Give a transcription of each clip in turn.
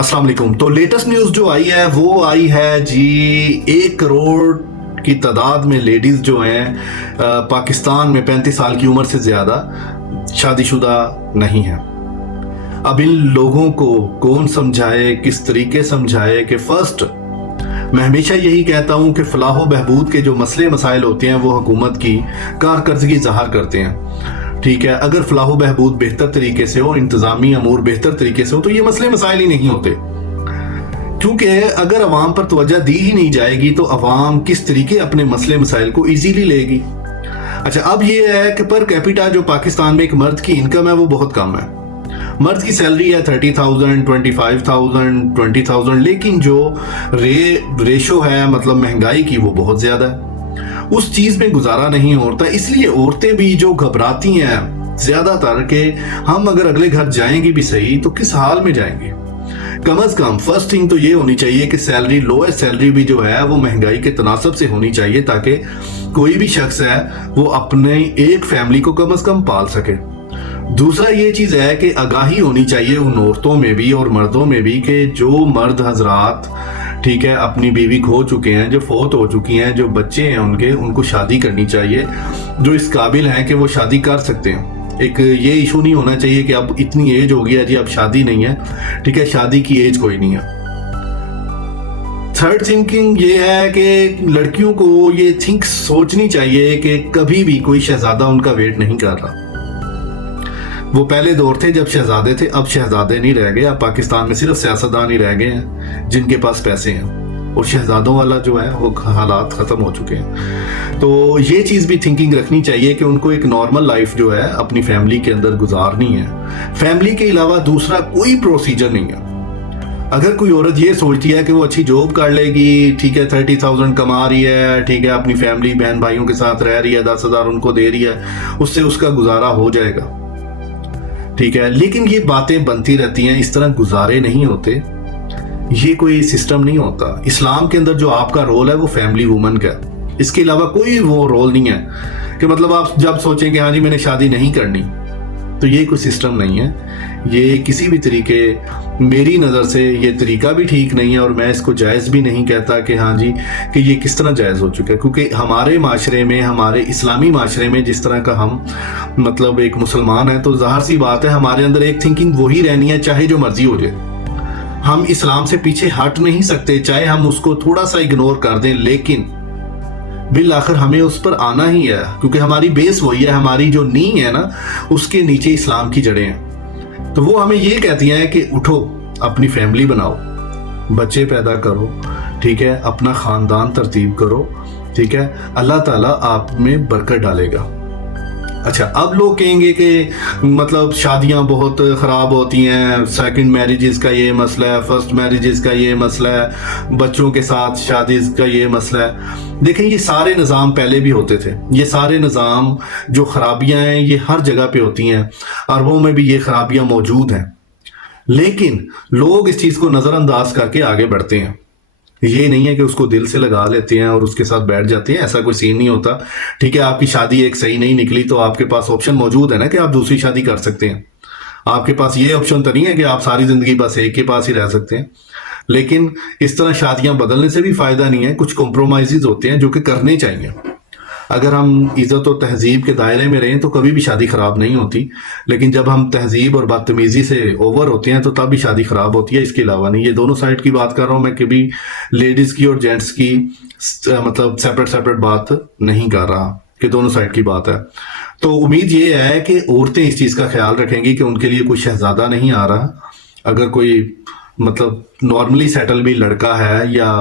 अस्सलाम वालेकुम। तो लेटेस्ट न्यूज़ जो आई है वो आई है जी 1 करोड़ की तादाद में लेडीज़ जो हैं पाकिस्तान में 35 साल की उम्र से ज़्यादा शादीशुदा नहीं हैं। अब इन लोगों को कौन समझाए, किस तरीके समझाए कि फ़र्स्ट मैं हमेशा यही कहता हूँ कि फलाह व बहबूद के जो मसले मसाइल होते हैं वो हुकूमत की कारकर्दगी ज़ाहिर करते हैं। ठीक है, अगर फलाह व बहबूद बेहतर तरीके से हो, इंतज़ामी अमूर बेहतर तरीके से हो तो ये मसले मसाइल ही नहीं होते। क्योंकि अगर अवाम पर तवज्जो दी ही नहीं जाएगी तो अवाम किस तरीके अपने मसले मसाइल को ईजीली लेगी। अच्छा, अब ये है कि पर कैपिटा जो पाकिस्तान में एक मर्द की इनकम है वो बहुत कम है। मर्द की सैलरी है 30,000, 25,000, 20,000, लेकिन जो रेशो है मतलब महंगाई की वो बहुत ज़्यादा है। उस चीज़ में गुजारा नहीं होता, इसलिए औरतें भी जो घबराती हैं ज़्यादातर कि हम अगर अगले घर जाएंगी भी सही तो किस हाल में जाएंगे। कम अज़ कम फर्स्ट थिंग तो ये होनी चाहिए कि सैलरी, लोएस्ट सैलरी भी जो है वो महंगाई के तनासब से होनी चाहिए ताकि कोई भी शख्स है वो अपने एक फैमिली को कम अज़ कम पाल सके। दूसरा ये चीज़ है कि आगाही होनी चाहिए उन औरतों में भी और मर्दों में भी कि जो मर्द हजरात ठीक है अपनी बीवी खो चुके हैं, जो फोत हो चुकी हैं, जो बच्चे हैं उनको शादी करनी चाहिए, जो इस काबिल हैं कि वो शादी कर सकते हैं। एक ये इशू नहीं होना चाहिए कि अब इतनी एज हो गई है जी अब शादी नहीं है, ठीक है, शादी की एज कोई नहीं है। थर्ड थिंकिंग ये है कि लड़कियों को ये सोचनी चाहिए कि कभी भी कोई शहजादा उनका वेट नहीं कर रहा। वो पहले दौर थे जब शहजादे थे, अब शहजादे नहीं रह गए। अब पाकिस्तान में सिर्फ सियासतदान ही रह गए हैं जिनके पास पैसे हैं, और शहजादों वाला जो है वो हालात ख़त्म हो चुके हैं। तो ये चीज़ भी थिंकिंग रखनी चाहिए कि उनको एक नॉर्मल लाइफ जो है अपनी फैमिली के अंदर गुजारनी है। फैमिली के अलावा दूसरा कोई प्रोसीजर नहीं है। अगर कोई औरत ये सोचती है कि वो अच्छी जॉब कर लेगी, ठीक है, 30,000 कमा रही है, ठीक है, अपनी फैमिली बहन भाइयों के साथ रह रही है, 10,000 उनको दे रही है, उससे उसका गुजारा हो जाएगा, ठीक है, लेकिन ये बातें बनती रहती हैं, इस तरह गुजारे नहीं होते, ये कोई सिस्टम नहीं होता। इस्लाम के अंदर जो आपका रोल है वो फैमिली वुमन का है, इसके अलावा कोई वो रोल नहीं है कि मतलब आप जब सोचें कि हाँ जी मैंने शादी नहीं करनी, तो ये कोई सिस्टम नहीं है। ये किसी भी तरीके, मेरी नज़र से ये तरीका भी ठीक नहीं है और मैं इसको जायज़ भी नहीं कहता कि हाँ जी कि ये किस तरह जायज़ हो चुका है। क्योंकि हमारे माशरे में, हमारे इस्लामी माशरे में जिस तरह का हम मतलब एक मुसलमान है तो ज़ाहिर सी बात है हमारे अंदर एक थिंकिंग वही रहनी है, चाहे जो मर्जी हो जाए। हम इस्लाम से पीछे हट नहीं सकते, चाहे हम उसको थोड़ा सा इग्नोर कर दें, लेकिन बिल आखिर हमें उस पर आना ही है क्योंकि हमारी बेस वही है, हमारी जो नींव है ना उसके नीचे इस्लाम की जड़ें हैं। तो वो हमें ये कहती हैं कि उठो, अपनी फैमिली बनाओ, बच्चे पैदा करो, ठीक है, अपना ख़ानदान तरतीब करो, ठीक है, अल्लाह ताला आप में बरकत डालेगा। अच्छा, अब लोग कहेंगे कि मतलब शादियां बहुत ख़राब होती हैं, सेकंड मैरिजेस का ये मसला है, फर्स्ट मैरिजेस का ये मसला है, बच्चों के साथ शादी का ये मसला है। देखें, ये सारे निज़ाम पहले भी होते थे, ये सारे निज़ाम जो ख़राबियां हैं ये हर जगह पे होती हैं, अरबों में भी ये ख़राबियां मौजूद हैं, लेकिन लोग इस चीज़ को नज़रअंदाज करके आगे बढ़ते हैं। ये नहीं है कि उसको दिल से लगा लेते हैं और उसके साथ बैठ जाते हैं, ऐसा कोई सीन नहीं होता। ठीक है, आपकी शादी एक सही नहीं निकली तो आपके पास ऑप्शन मौजूद है ना कि आप दूसरी शादी कर सकते हैं। आपके पास ये ऑप्शन तो नहीं है कि आप सारी ज़िंदगी बस एक के पास ही रह सकते हैं। लेकिन इस तरह शादियां बदलने से भी फ़ायदा नहीं है, कुछ कॉम्प्रोमाइज़ होते हैं जो कि करने चाहिए। अगर हम इज़्ज़त और तहजीब के दायरे में रहें तो कभी भी शादी ख़राब नहीं होती, लेकिन जब हम तहजीब और बदतमीज़ी से ओवर होते हैं तो तब भी शादी ख़राब होती है। इसके अलावा नहीं, ये दोनों साइड की बात कर रहा हूँ मैं, कभी लेडीज़ की और जेंट्स की मतलब सेपरेट बात नहीं कर रहा, कि दोनों साइड की बात है। तो उम्मीद ये है कि औरतें इस चीज़ का ख्याल रखेंगी कि उनके लिए कोई शहज़ादा नहीं आ रहा। अगर कोई मतलब नॉर्मली सेटल भी लड़का है या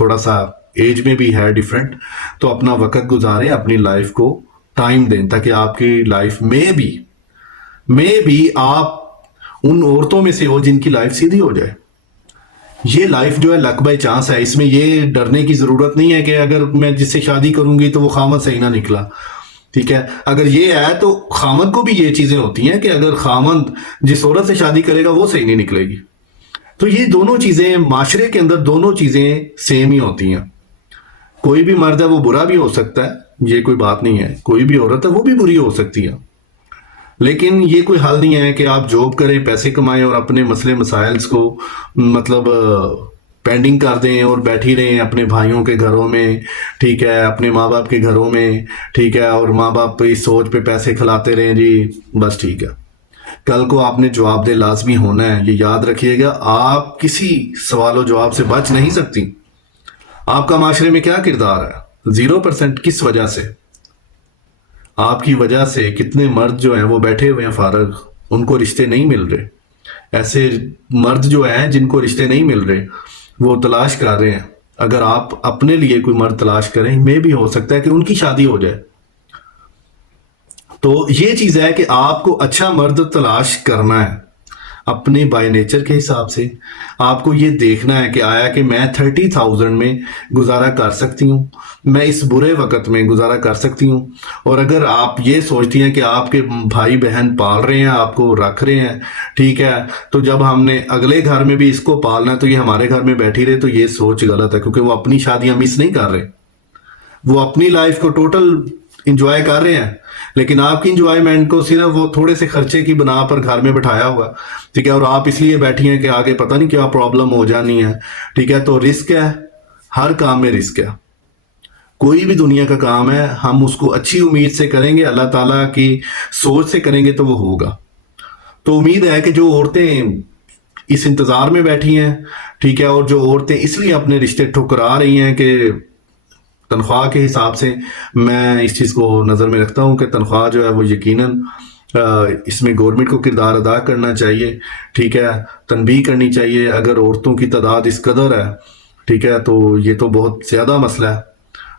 थोड़ा सा एज में भी है डिफरेंट, तो अपना वक्त गुजारें, अपनी लाइफ को टाइम दें ताकि आपकी लाइफ में भी आप उन औरतों में से हो जिनकी लाइफ सीधी हो जाए। ये लाइफ जो है लक बाय चांस है, इसमें ये डरने की ज़रूरत नहीं है कि अगर मैं जिससे शादी करूंगी तो वो खामद सही ना निकला, ठीक है। अगर ये है तो खामद को भी ये चीज़ें होती हैं कि अगर खामद जिस औरत से शादी करेगा वो सही नहीं निकलेगी। तो ये दोनों चीज़ें माशरे के अंदर दोनों चीज़ें सेम ही होती हैं। कोई भी मर्द है वो बुरा भी हो सकता है, ये कोई बात नहीं है, कोई भी औरत है वो भी बुरी हो सकती है, لیکن یہ کوئی حل نہیں ہے کہ آپ جاب کریں، پیسے کمائیں اور اپنے مسئلے مسائل کو مطلب پینڈنگ کر دیں اور بیٹھی رہیں اپنے بھائیوں کے گھروں میں، ٹھیک ہے، اپنے ماں باپ کے گھروں میں، ٹھیک ہے، اور ماں باپ پہ اس سوچ پہ پیسے کھلاتے رہیں جی بس ٹھیک ہے۔ کل کو آپ نے جواب دہ لازمی ہونا ہے، یہ یاد رکھیے گا، آپ کسی سوال و جواب سے بچ نہیں سکتی۔ آپ کا معاشرے میں کیا کردار ہے؟ 0%۔ کس وجہ سے؟ آپ کی وجہ سے کتنے مرد جو ہیں وہ بیٹھے ہوئے ہیں فارغ، ان کو رشتے نہیں مل رہے۔ ایسے مرد جو ہیں جن کو رشتے نہیں مل رہے وہ تلاش کر رہے ہیں۔ اگر آپ اپنے لیے کوئی مرد تلاش کریں، میں بھی ہو سکتا ہے کہ ان کی شادی ہو جائے۔ تو یہ چیز ہے کہ آپ کو اچھا مرد تلاش کرنا ہے اپنے بائی نیچر کے حساب سے۔ آپ کو یہ دیکھنا ہے کہ آیا کہ میں 30,000 میں گزارا کر سکتی ہوں، میں اس برے وقت میں گزارا کر سکتی ہوں۔ اور اگر آپ یہ سوچتی ہیں کہ آپ کے بھائی بہن پال رہے ہیں، آپ کو رکھ رہے ہیں، ٹھیک ہے، تو جب ہم نے اگلے گھر میں بھی اس کو پالنا ہے تو یہ ہمارے گھر میں بیٹھی رہے، تو یہ سوچ غلط ہے، کیونکہ وہ اپنی شادیاں مس نہیں کر رہے، وہ اپنی لائف کو ٹوٹل انجوائے کر رہے ہیں، لیکن آپ کی انجوائمنٹ کو صرف وہ تھوڑے سے خرچے کی بنا پر گھر میں بٹھایا ہوا، ٹھیک ہے، اور آپ اس لیے بیٹھی ہیں کہ آگے پتہ نہیں کیا پرابلم ہو جانی ہے، ٹھیک ہے۔ تو رسک ہے، ہر کام میں رسک ہے، کوئی بھی دنیا کا کام ہے ہم اس کو اچھی امید سے کریں گے، اللہ تعالیٰ کی سوچ سے کریں گے تو وہ ہوگا۔ تو امید ہے کہ جو عورتیں اس انتظار میں بیٹھی ہیں، ٹھیک ہے، اور جو عورتیں اس لیے اپنے رشتے ٹھکرا رہی ہیں کہ تنخواہ کے حساب سے، میں اس چیز کو نظر میں رکھتا ہوں کہ تنخواہ جو ہے وہ یقیناً اس میں گورنمنٹ کو کردار ادا کرنا چاہیے، ٹھیک ہے، تنبیہ کرنی چاہیے۔ اگر عورتوں کی تعداد اس قدر ہے، ٹھیک ہے، تو یہ تو بہت زیادہ مسئلہ ہے،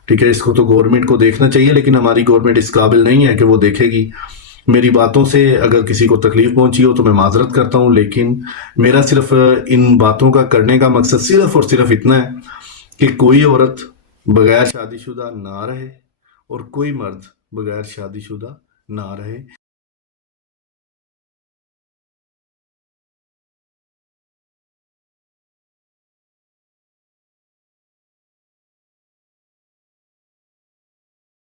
ٹھیک ہے، اس کو تو گورنمنٹ کو دیکھنا چاہیے، لیکن ہماری گورنمنٹ اس قابل نہیں ہے کہ وہ دیکھے گی۔ میری باتوں سے اگر کسی کو تکلیف پہنچی ہو تو میں معذرت کرتا ہوں، لیکن میرا صرف ان باتوں کا کرنے کا مقصد صرف اور صرف اتنا ہے کہ کوئی عورت بغیر شادی شدہ نہ رہے اور کوئی مرد بغیر شادی شدہ نہ رہے۔